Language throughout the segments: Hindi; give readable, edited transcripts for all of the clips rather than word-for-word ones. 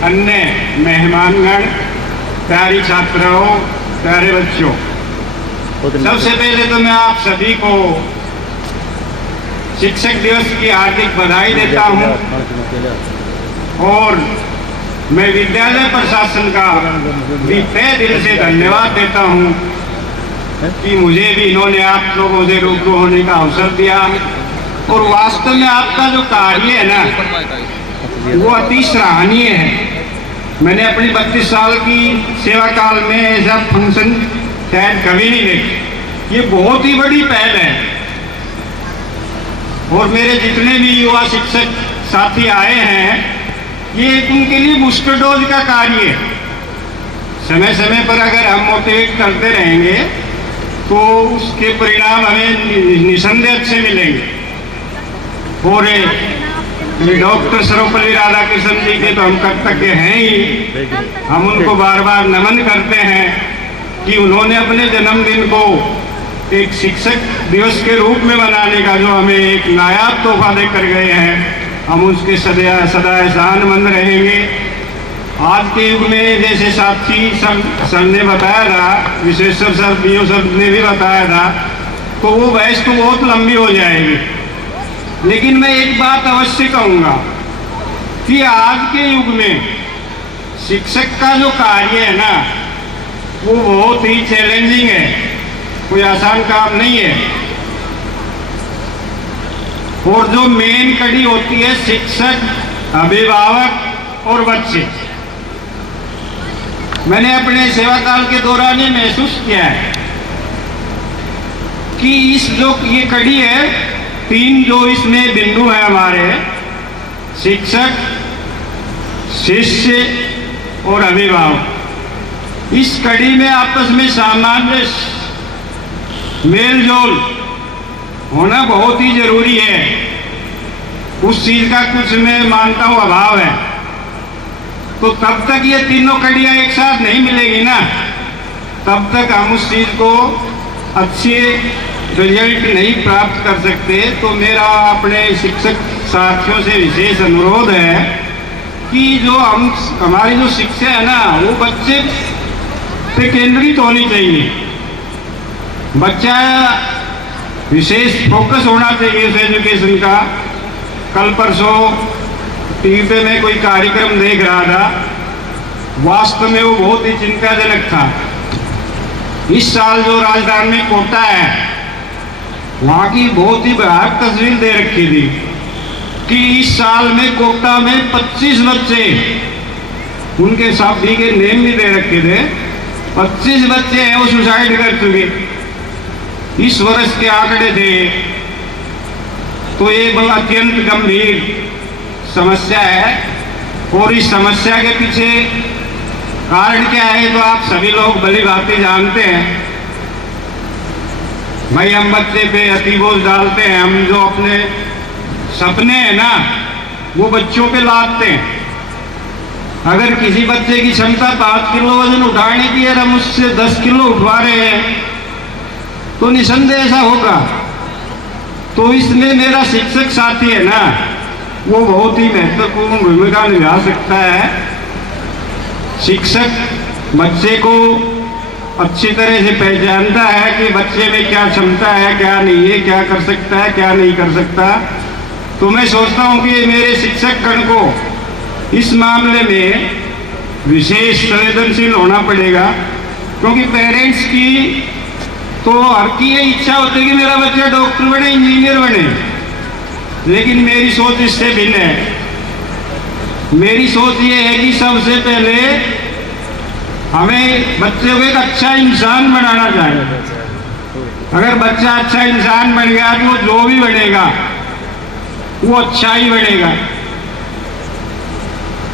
अन्य मेहमानगण, प्यारी छात्राओं, प्यारे बच्चों, सबसे पहले तो मैं आप सभी को शिक्षक दिवस की हार्दिक बधाई देता हूं और मैं विद्यालय प्रशासन का भी तहे दिल से धन्यवाद देता हूं कि मुझे भी इन्होंने आप लोगों से रूबरू होने का अवसर दिया। और वास्तव में आपका जो कार्य है ना वो अति सराहनीय है। मैंने अपनी 32 साल की सेवा काल में ऐसा फंक्शन शायद कभी नहीं देखा। ये बहुत ही बड़ी पहल है और मेरे जितने भी युवा शिक्षक साथी आए हैं ये उनके लिए बूस्टर डोज का कार्य है। समय समय पर अगर हम मोटिवेट करते रहेंगे तो उसके परिणाम हमें निसंदेह अच्छे मिलेंगे। और डॉक्टर सर्वपल्ली राधाकृष्णन जी के तो हम कर्तव्य हैं ही, हम उनको बार बार नमन करते हैं कि उन्होंने अपने जन्मदिन को एक शिक्षक दिवस के रूप में मनाने का जो हमें एक नायाब तोहफा देकर गए हैं, हम उसके सदा एहसानमंद रहेंगे। आज के युग में जैसे साथी सर ने बताया था, विशेषकर सर बीओ सर ने भी बताया था, तो वो बहस तो बहुत लंबी हो जाएगी। लेकिन मैं एक बात अवश्य कहूँगा कि आज के युग में शिक्षक का जो कार्य है ना वो बहुत ही चैलेंजिंग है, कोई आसान काम नहीं है। और जो मेन कड़ी होती है शिक्षक, अभिभावक और बच्चे। मैंने अपने सेवा काल के दौरान ये महसूस किया है कि इस जो ये कड़ी है, तीन जो इसमें बिंदु है हमारे, शिक्षक, शिष्य और अभिभावक, इस कड़ी में आपस में सामान्य मेल जोल होना बहुत ही जरूरी है। उस चीज का कुछ मैं मानता हूं अभाव है, तो तब तक ये तीनों कड़ियां एक साथ नहीं मिलेगी ना, तब तक हम उस चीज को अच्छे रिजल्ट नहीं प्राप्त कर सकते। तो मेरा अपने शिक्षक साथियों से विशेष अनुरोध है कि जो हमारी जो शिक्षा है ना वो बच्चे पे केंद्रित होनी चाहिए। बच्चा विशेष फोकस होना चाहिए उस एजुकेशन का। कल परसों टीवी पे मैं कोई कार्यक्रम देख रहा था, वास्तव में वो बहुत ही चिंताजनक था। इस साल जो राजधानी में कोटा है वहाँ की बहुत ही भयानक तस्वीर दे रखी थी कि इस साल में कोटा में 25 बच्चे, उनके सभी के नेम भी दे रखे थे, 25 बच्चे हैं वो सुसाइड कर चुके। इस वर्ष के आंकड़े थे। तो ये बहुत अत्यंत गंभीर समस्या है और इस समस्या के पीछे कारण क्या है तो आप सभी लोग भली भांति जानते हैं। भाई हम बच्चे पे अति बोझ डालते हैं, हम जो अपने सपने हैं ना वो बच्चों पे लादते हैं। अगर किसी बच्चे की क्षमता 5 किलो वजन उठाने की है, हम उससे 10 किलो उठवा रहे हैं तो निसंदेह ऐसा होगा। तो इसमें मेरा शिक्षक साथी है ना वो बहुत ही महत्वपूर्ण भूमिका निभा सकता है। शिक्षक बच्चे को अच्छी तरह से पहचानता है कि बच्चे में क्या क्षमता है, क्या नहीं है, क्या कर सकता है, क्या नहीं कर सकता। तो मैं सोचता हूँ कि मेरे शिक्षक गण को इस मामले में विशेष संवेदनशील होना पड़ेगा, क्योंकि पेरेंट्स की तो हर की ये इच्छा होती है कि मेरा बच्चा डॉक्टर बने, इंजीनियर बने, लेकिन मेरी सोच इससे भिन्न है। मेरी सोच ये है कि सबसे पहले हमें बच्चे को एक अच्छा इंसान बनाना चाहिए। अगर बच्चा अच्छा इंसान बन गया तो वो जो भी बनेगा वो अच्छा ही बनेगा।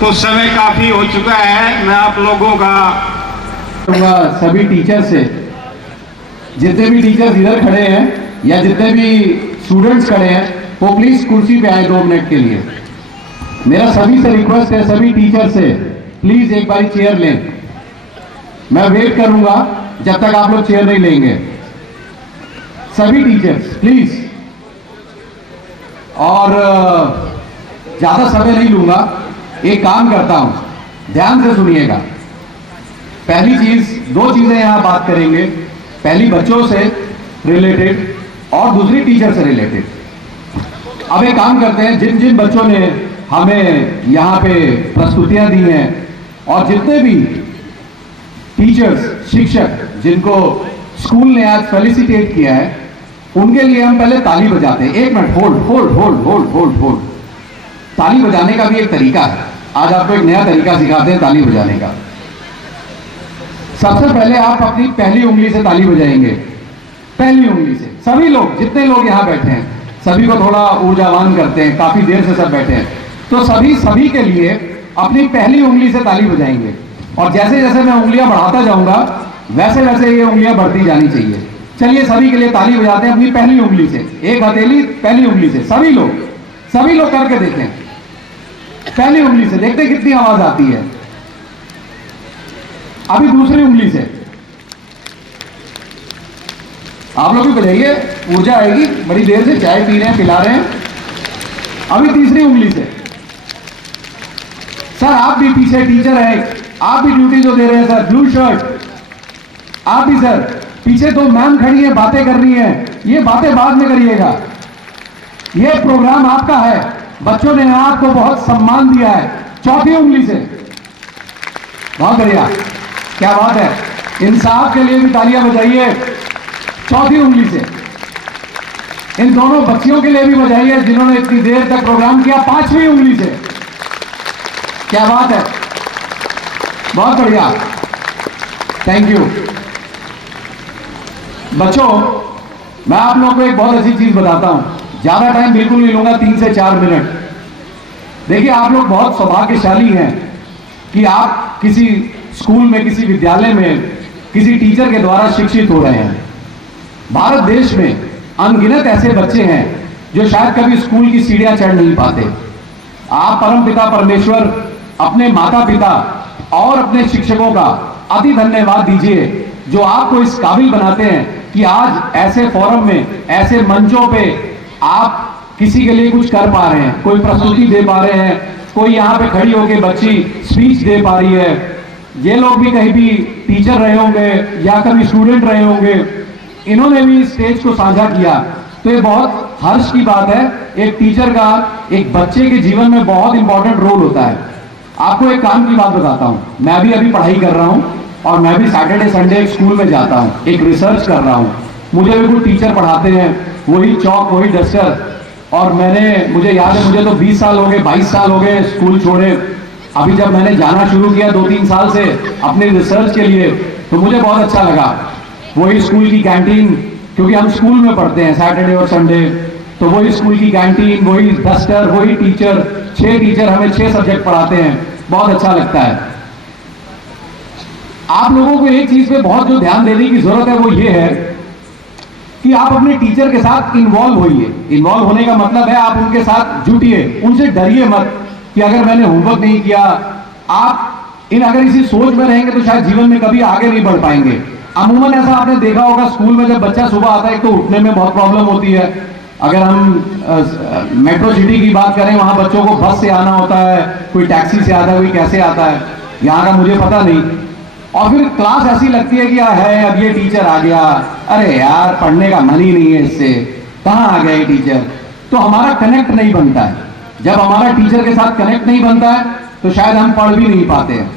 तो समय काफी हो चुका है, मैं आप लोगों का सभी टीचर से, जितने भी टीचर्स इधर खड़े हैं या जितने भी स्टूडेंट्स खड़े हैं वो प्लीज कुर्सी पे आए 2 मिनट के लिए। मेरा सभी से रिक्वेस्ट है, सभी टीचर से प्लीज एक बारी चेयर लें। मैं वेट करूंगा जब तक आप लोग चेयर नहीं लेंगे। सभी टीचर्स प्लीज। और ज्यादा समय नहीं लूंगा, एक काम करता हूं, ध्यान से सुनिएगा। पहली चीज, दो चीजें यहां बात करेंगे, पहली बच्चों से रिलेटेड और दूसरी टीचर से रिलेटेड। अब एक काम करते हैं, जिन जिन बच्चों ने हमें यहाँ पे प्रस्तुतियां दी हैं और जितने भी टीचर्स, शिक्षक जिनको स्कूल ने आज फेलिसिटेट किया है, उनके लिए हम पहले ताली बजाते हैं। एक minute, hold hold hold hold hold hold. ताली बजाने का भी एक तरीका है, आज आपको एक नया तरीका सिखाते हैं ताली बजाने का। सबसे पहले आप अपनी पहली उंगली से ताली बजाएंगे, पहली उंगली से। सभी लोग, जितने लोग यहां बैठे हैं, सभी को थोड़ा ऊर्जावान करते हैं, काफी देर से सब बैठे हैं, तो सभी के लिए अपनी पहली उंगली से ताली बजाएंगे। और जैसे जैसे मैं उंगलियां बढ़ाता जाऊंगा वैसे वैसे ये उंगलियां बढ़ती जानी चाहिए। चलिए सभी के लिए ताली बजाते हैं अपनी पहली उंगली से, एक हथेली पहली उंगली से। सभी लोग करके देखें, पहली उंगली से देखते कितनी आवाज आती है। अभी दूसरी उंगली से आप लोग भी बजाइए, ऊर्जा आएगी। बड़ी देर से चाय पी रहे हैं, पिला रहे हैं। अभी तीसरी उंगली से। सर आप भी पीछे टीचर हैं, आप भी ड्यूटी जो दे रहे हैं सर, ब्लू शर्ट आप भी सर। पीछे तो मैम खड़ी है, बातें कर रही है, ये बातें बाद में करिएगा, ये प्रोग्राम आपका है। बच्चों ने आपको बहुत सम्मान दिया है। चौथी उंगली से, बहुत बढ़िया, क्या बात है। इंसाफ के लिए भी तालियां बजाइए, चौथी उंगली से। इन दोनों बच्चियों के लिए भी बजाइए जिन्होंने इतनी देर तक प्रोग्राम किया, पांचवी उंगली से। क्या बात है, बहुत बढ़िया, थैंक यू। बच्चों, मैं आप लोगों को एक बहुत अच्छी चीज बताता हूं, ज्यादा टाइम बिल्कुल नहीं लूंगा, 3 से 4 मिनट। देखिए आप लोग बहुत सौभाग्यशाली हैं कि आप किसी स्कूल में, किसी विद्यालय में, किसी टीचर के द्वारा शिक्षित हो रहे हैं। भारत देश में अनगिनत ऐसे बच्चे हैं जो शायद कभी स्कूल की सीढ़ियां चढ़ नहीं पाते। आप परमपिता परमेश्वर, अपने माता पिता और अपने शिक्षकों का अति धन्यवाद दीजिए जो आपको इस काबिल बनाते हैं कि आज ऐसे फोरम में, ऐसे मंचों पे आप किसी के लिए कुछ कर पा रहे हैं, कोई प्रस्तुति दे पा रहे हैं, कोई यहाँ पे खड़ी होकर बच्ची स्पीच दे पा रही है। ये लोग भी कहीं भी टीचर रहे होंगे या कभी स्टूडेंट रहे होंगे, इन्होंने भी स्टेज को साझा किया, तो ये बहुत हर्ष की बात है। एक टीचर का एक बच्चे के जीवन में बहुत इंपॉर्टेंट रोल होता है। आपको एक काम की बात बताता हूं, मैं भी अभी पढ़ाई कर रहा हूं और मैं भी सैटरडे संडे एक स्कूल में जाता हूं, एक रिसर्च कर रहा हूं। मुझे भी कुछ टीचर पढ़ाते हैं, वही चौक वही डस्टर, और मुझे याद है, मुझे तो 20 साल हो गए, 22 साल हो गए स्कूल छोड़े। अभी जब मैंने जाना शुरू किया 2-3 साल से अपने रिसर्च के लिए, तो मुझे बहुत अच्छा लगा। वही स्कूल की कैंटीन, क्योंकि हम स्कूल में पढ़ते हैं सैटरडे और संडे, तो वही स्कूल की कैंटीन, वही डस्टर, वही टीचर, 6 टीचर हमें 6 सब्जेक्ट पढ़ाते हैं, बहुत अच्छा लगता है। आप लोगों को एक चीज पे बहुत जो ध्यान देने की जरूरत है वो ये है कि आप अपने टीचर के साथ इन्वॉल्व होइए। इन्वॉल्व होने का मतलब है आप उनके साथ जुटिए, उनसे डरिए मत कि अगर मैंने होमवर्क नहीं किया। आप अगर इसी सोच में रहेंगे तो शायद जीवन में कभी आगे नहीं बढ़ पाएंगे। अमूमन ऐसा आपने देखा होगा, स्कूल में जब बच्चा सुबह आता है तो उठने में बहुत प्रॉब्लम होती है। अगर हम मेट्रो सिटी की बात करें, वहां बच्चों को बस से आना होता है, कोई टैक्सी से आता है, कोई कैसे आता है, यहाँ का मुझे पता नहीं। और फिर क्लास ऐसी लगती है कि है अब ये टीचर आ गया, अरे यार पढ़ने का मन ही नहीं है, इससे कहाँ आ गया ये टीचर। तो हमारा कनेक्ट नहीं बनता है। जब हमारा टीचर के साथ कनेक्ट नहीं बनता है तो शायद हम पढ़ भी नहीं पाते हैं।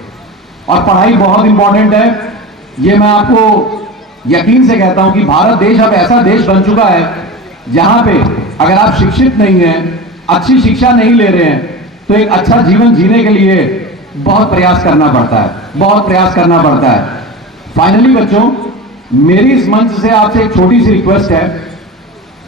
और पढ़ाई बहुत इंपॉर्टेंट है, ये मैं आपको यकीन से कहता हूं कि भारत देश अब ऐसा देश बन चुका है जहां पे अगर आप शिक्षित नहीं हैं, अच्छी शिक्षा नहीं ले रहे हैं, तो एक अच्छा जीवन जीने के लिए बहुत प्रयास करना पड़ता है, बहुत प्रयास करना पड़ता है। फाइनली बच्चों, मेरी इस मंच से आपसे एक छोटी सी रिक्वेस्ट है,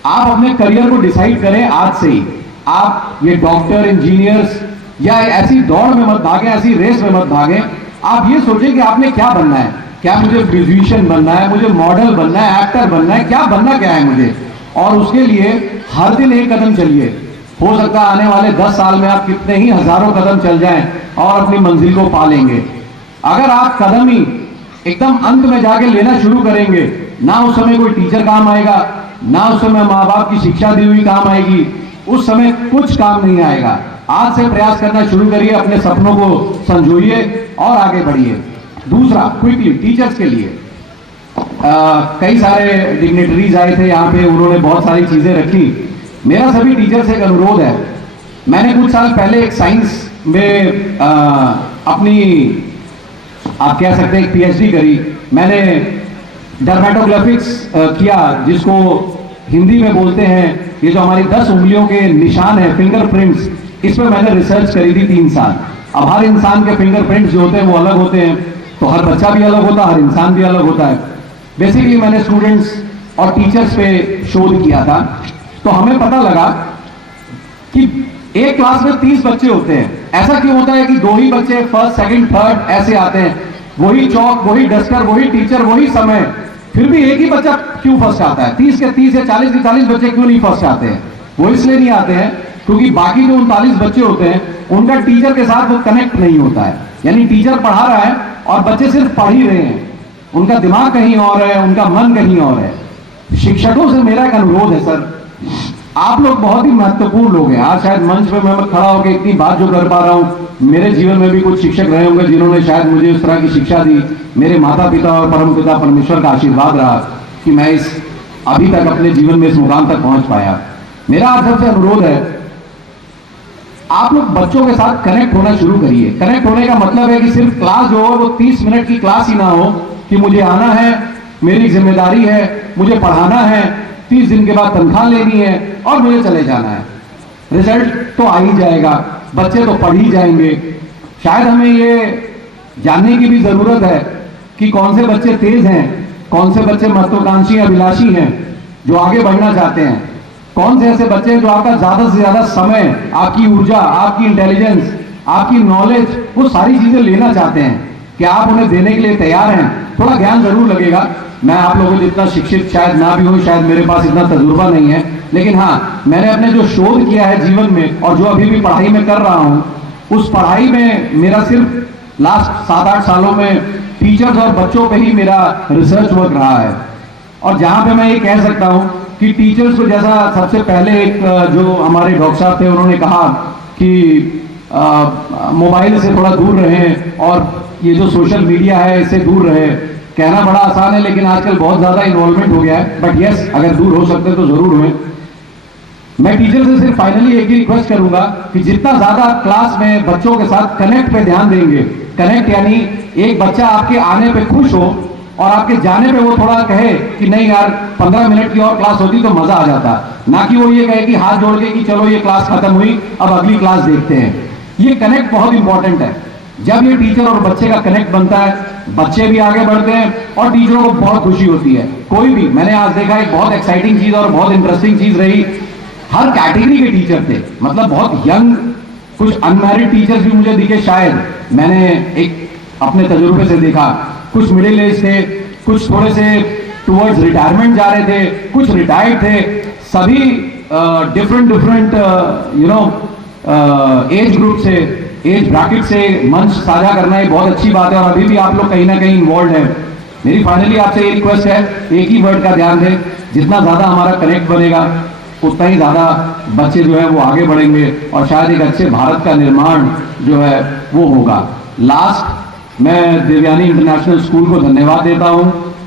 आप अपने करियर को डिसाइड करें आज से ही। आप ये डॉक्टर, इंजीनियर्स या ऐसी दौड़ में मत भागें, ऐसी रेस में मत भागें। आप ये सोचें कि आपने क्या बनना है, क्या मुझे म्यूजिशियन बनना है, मुझे मॉडल बनना है, एक्टर बनना है, क्या बनना क्या है मुझे, और उसके लिए हर दिन एक कदम चलिए। हो सकता है आने वाले 10 साल में आप कितने ही हजारों कदम चल जाएं और अपनी मंजिल को पा लेंगे। अगर आप कदम ही एकदम अंत में जाके लेना शुरू करेंगे, ना उस समय कोई टीचर काम आएगा, ना उस समय माँ बाप की शिक्षा दी हुई काम आएगी, उस समय कुछ काम नहीं आएगा। आज से प्रयास करना शुरू करिए, अपने सपनों को संजोइए और आगे बढ़िए। दूसरा, क्विकली टीचर्स के लिए कई सारे डिग्नेटरीज आए थे यहाँ पे, उन्होंने बहुत सारी चीजें रखी। मेरा सभी टीचर से एक अनुरोध है, मैंने कुछ साल पहले एक साइंस में अपनी आप कह सकते हैं एक पीएचडी करी। मैंने डर्मेटोग्राफिक्स किया, जिसको हिंदी में बोलते हैं, ये जो हमारी 10 उंगलियों के निशान है, फिंगरप्रिंट्स, इस पर मैंने रिसर्च करी थी 3 साल। अब हर इंसान के फिंगरप्रिंट्स जो होते हैं वो अलग होते हैं, तो हर बच्चा भी अलग होता है, हर इंसान भी अलग होता है। बेसिकली मैंने स्टूडेंट्स और टीचर्स पे शोध किया था। तो हमें पता लगा कि एक क्लास में 30 बच्चे होते हैं। ऐसा क्यों होता है कि 2 ही बच्चे फर्स्ट, सेकंड, थर्ड ऐसे आते हैं, वही चौक, वही डस्टर, वही टीचर, वही समय, फिर भी एक ही बच्चा क्यों फर्स्ट आता है? 30 के 30 या 40 के 40 बच्चे क्यों नहीं फर्स्ट आते हैं? वो इसलिए नहीं आते हैं क्योंकि बाकी जो 39 बच्चे होते हैं उनका टीचर के साथ वो कनेक्ट नहीं होता है। यानी टीचर पढ़ा रहा है और बच्चे सिर्फ पढ़ ही रहे हैं, उनका दिमाग कहीं और है, उनका मन कहीं और है। शिक्षकों से मेरा एक अनुरोध है सर, आप लोग बहुत ही महत्वपूर्ण लोग हैं। आज शायद मंच पे मैं खड़ा होकर इतनी बात जो कर पा रहा हूँ, मेरे जीवन में भी कुछ शिक्षक रहे होंगे जिन्होंने शायद मुझे उस तरह की शिक्षा दी। मेरे माता पिता और परम पिता परमेश्वर का आशीर्वाद रहा कि मैं इस अभी तक अपने जीवन में इस मुकाम तक पहुंच पाया। मेरा आप सबसे अनुरोध है, आप लोग बच्चों के साथ कनेक्ट होना शुरू करिए। कनेक्ट होने का मतलब है कि सिर्फ क्लास जो हो वो 30 मिनट की क्लास ही ना हो कि मुझे आना है, मेरी जिम्मेदारी है, मुझे पढ़ाना है, 30 दिन के बाद तनख्वाह लेनी है और मुझे चले जाना है। रिजल्ट तो आ ही जाएगा, बच्चे तो पढ़ ही जाएंगे। शायद हमें ये जानने की भी जरूरत है कि कौन से बच्चे तेज हैं, कौन से बच्चे महत्वाकांक्षी अभिलाषी हैं जो आगे बढ़ना चाहते हैं, कौन से ऐसे बच्चे हैं जो आपका ज्यादा से ज्यादा समय, आपकी ऊर्जा, आपकी इंटेलिजेंस, आपकी नॉलेज, वो सारी चीजें लेना चाहते हैं कि आप उन्हें देने के लिए तैयार हैं। थोड़ा ज्ञान जरूर लगेगा, मैं आप लोगों को जितना शिक्षित शायद ना भी हूं, शायद मेरे पास इतना तजुर्बा नहीं है, लेकिन हाँ, मैंने अपने जो शोध किया है जीवन में और जो अभी भी पढ़ाई में कर रहा हूं, उस पढ़ाई में मेरा सिर्फ लास्ट 7-8 सालों में टीचर्स और बच्चों पे ही मेरा रिसर्च वर्क रहा है। और जहां पे मैं ये कह सकता हूं कि टीचर्स को, जैसा सबसे पहले एक जो हमारे डॉक्टर साहब थे उन्होंने कहा कि मोबाइल से थोड़ा दूर रहें और ये जो सोशल मीडिया है इससे दूर रहें। कहना बड़ा आसान है लेकिन आजकल बहुत ज्यादा इन्वॉल्वमेंट हो गया है, बट यस, अगर दूर हो सकते तो जरूर हुए। मैं टीचर से सिर्फ फाइनली एक ही रिक्वेस्ट करूंगा कि जितना ज्यादा आप क्लास में बच्चों के साथ कनेक्ट पे ध्यान देंगे, कनेक्ट यानी एक बच्चा आपके आने पे खुश हो और आपके जाने पे वो थोड़ा कहे कि नहीं यार 15 मिनट की और क्लास होती तो मजा आ जाता, ना कि वो ये कहे कि हाथ जोड़ के कि चलो ये क्लास खत्म हुई अब अगली क्लास देखते हैं। ये कनेक्ट बहुत इंपॉर्टेंट है। जब ये टीचर और बच्चे का कनेक्ट बनता है, बच्चे भी आगे बढ़ते हैं और टीचरों को बहुत खुशी होती है। कोई भी, मैंने आज देखा एक बहुत एक्साइटिंग चीज और बहुत इंटरेस्टिंग चीज रही, हर कैटेगरी के टीचर थे, मतलब बहुत यंग, कुछ अनमैरिड टीचर्स भी मुझे दिखे शायद, मैंने एक अपने तजुर्बे से देखा। कुछ मिडिल एज थे, कुछ थोड़े से टुवर्ड्स रिटायरमेंट जा रहे थे, कुछ रिटायर्ड थे, सभी डिफरेंट एज ग्रुप से, एज ब्रैकेट से मंच साझा करना ये बहुत अच्छी बात है और अभी भी आप लोग कहीं ना कहीं इन्वॉल्व हैं। मेरी फाइनली आपसे ये रिक्वेस्ट है, एक ही वर्ड का ध्यान दें, जितना ज्यादा हमारा कनेक्ट बनेगा उतना ही ज्यादा बच्चे जो है वो आगे बढ़ेंगे और शायद एक अच्छे भारत का निर्माण जो है वो होगा। लास्ट, मैं देवयानी इंटरनेशनल स्कूल को धन्यवाद देता हूं।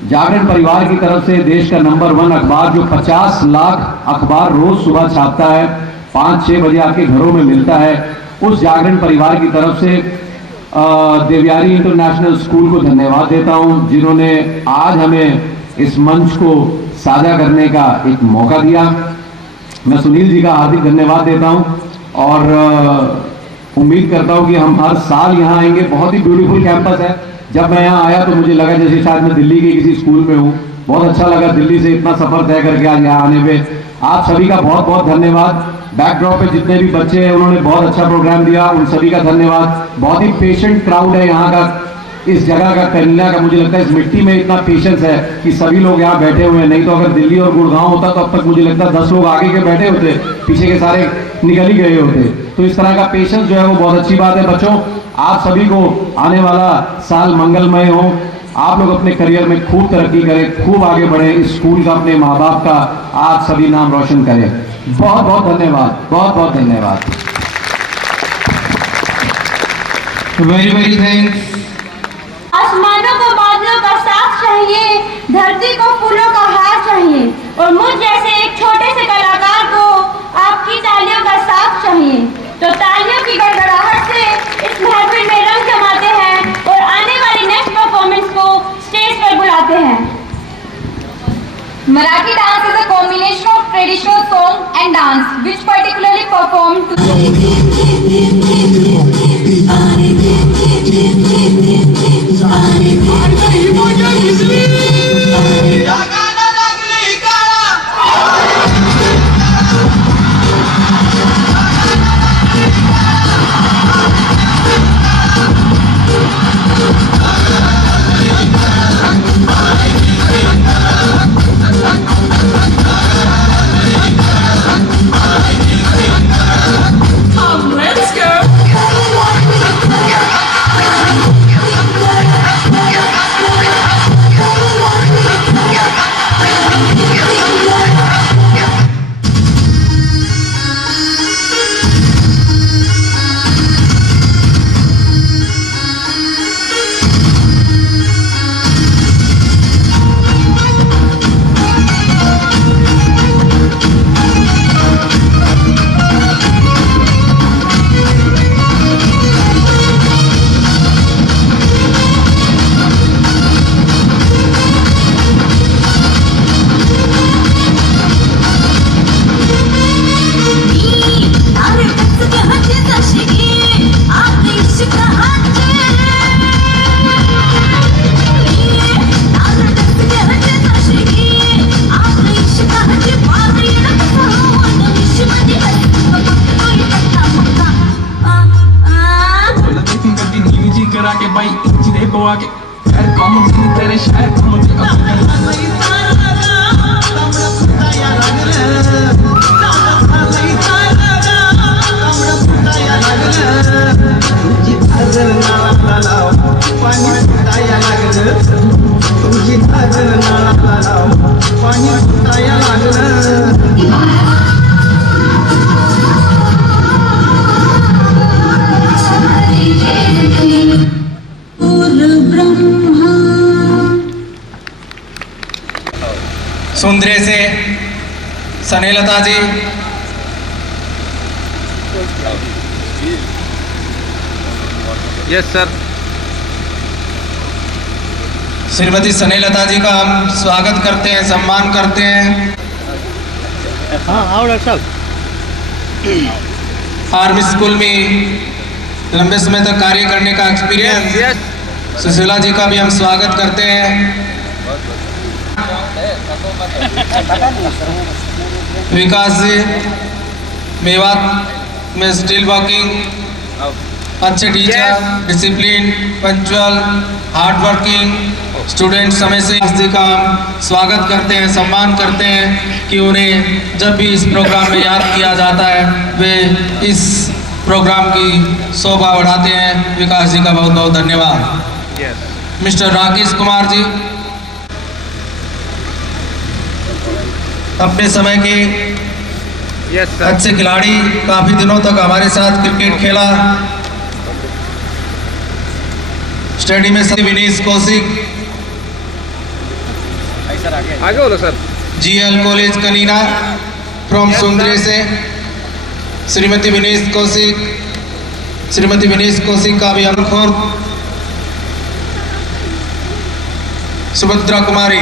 जागरण परिवार की तरफ से देश का नंबर 1 अखबार जो 50 लाख अखबार रोज सुबह छापता है, 5-6 बजे आपके घरों में मिलता है, उस जागरण परिवार की तरफ से देवयानी इंटरनेशनल स्कूल को धन्यवाद देता हूं, जिन्होंने आज हमें इस मंच को साझा करने का एक मौका दिया। मैं सुनील जी का हार्दिक धन्यवाद देता हूं और उम्मीद करता हूं कि हम हर साल यहाँ आएंगे। बहुत ही ब्यूटीफुल कैंपस है। जब मैं यहाँ आया तो मुझे लगा जैसे शायद मैं दिल्ली के किसी स्कूल में हूँ। बहुत अच्छा लगा दिल्ली से इतना सफर तय करके आज यहाँ आने पे। आप सभी का बहुत बहुत धन्यवाद। बैकड्रॉप पे जितने भी बच्चे हैं उन्होंने बहुत अच्छा प्रोग्राम दिया, उन सभी का धन्यवाद। बहुत ही पेशेंट क्राउड है यहाँ का, इस जगह का, कन्या का। मुझे लगता है इस मिट्टी में इतना पेशेंस है कि सभी लोग यहाँ बैठे हुए हैं। नहीं तो अगर दिल्ली और गुड़गांव होता तो अब तक मुझे लगता है 10 लोग आगे के बैठे होते, पीछे के सारे निकल ही गए होते। तो इस तरह का पेशेंस जो है वो बहुत अच्छी बात है। बच्चों, आप सभी को आने वाला साल मंगलमय हो। आप लोग अपने करियर में खूब तरक्की करें, खूब आगे बढ़ें, इस स्कूल का, अपने माँ बाप का आप सभी नाम रोशन करें। बहुत बहुत धन्यवाद, बहुत बहुत धन्यवाद। very thanks. आसमानों को बादलों का साथ चाहिए, धरती को फूलों का हार चाहिए, और मुझ जैसे एक छोटे से कलाकार को आपकी तालियों का साथ चाहिए। तो तालियों की गड़गड़ाहट से इस महफिल में रंग जमाते हैं और आने वाली नेक्स्ट परफॉर्मेंस को स्टेज पर बुलाते हैं। Marathi dance is a combination of traditional song and dance, which particularly performed सुंदरे से स्नेहलता जी, यस सर। श्रीमती स्नेहलता जी का हम स्वागत करते हैं, सम्मान करते हैं। हाँ आओ डॉक्टर साहब। आर्मी स्कूल में लंबे समय तक कार्य करने का एक्सपीरियंस सुशीला जी का भी हम स्वागत करते हैं। विकास जी मेवात में स्टिल वॉकिंग, अच्छे teacher, discipline, punctual, hard working student, समय से जी का हम स्वागत करते हैं, सम्मान करते हैं कि उन्हें जब भी इस प्रोग्राम में याद किया जाता है वे इस प्रोग्राम की शोभा बढ़ाते हैं। विकास जी का बहुत बहुत धन्यवाद। मिस्टर राकेश कुमार जी अपने समय के अच्छे खिलाड़ी, काफी दिनों तक हमारे साथ क्रिकेट खेला। स्टडी में विनीश कौशिक, आगे बोलो sir. GL college Kanina from Sundre से श्रीमती विनीश कौशिक का भी अनुखोर। Subhadra Kumari,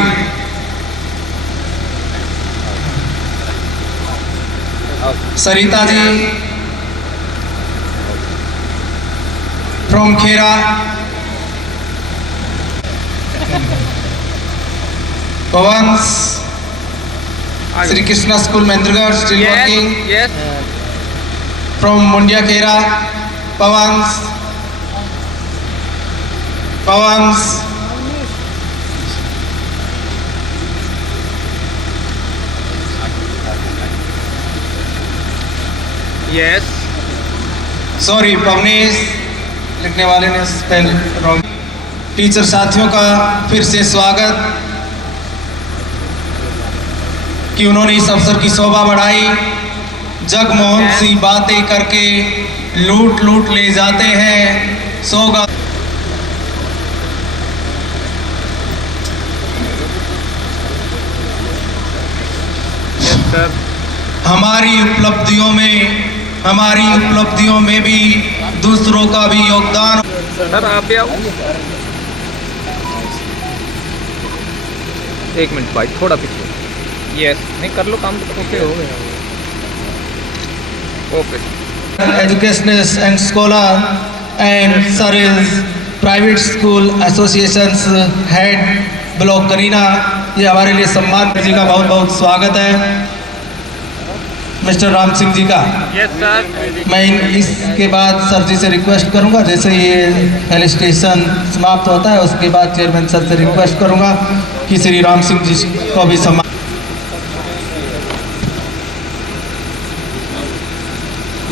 Sarita ji from Khera, Pawans Shri Krishna school Mahendragarh still working from Mundiya Khera. Pawans yes sorry Pavnish लिखने वाले ने स्पेल रॉन्ग। टीचर साथियों का फिर से स्वागत कि उन्होंने इस अवसर की शोभा बढ़ाई। जगमोहन सी बातें करके लूट लूट ले जाते हैं। सौगात सर हमारी उपलब्धियों में भी दूसरों का भी योगदान। सर आप भी आओ। एक मिनट भाई, थोड़ा पीछे। यस, नहीं कर लो काम तो ओके हो गया। Okay. Educationists and scholar and service private school associations head block Kareena, ये हमारे लिए सम्मान जी का बहुत बहुत स्वागत है। मिस्टर राम सिंह जी का यस सर। मैं इसके बाद सर जी से रिक्वेस्ट करूंगा, जैसे ये फेलिसिटेशन समाप्त होता है उसके बाद चेयरमैन सर से रिक्वेस्ट करूंगा कि श्री राम सिंह जी को भी सम्मान।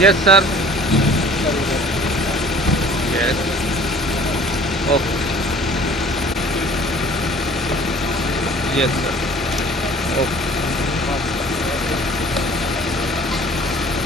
Yes sir. Yes okay. Yes sir okay.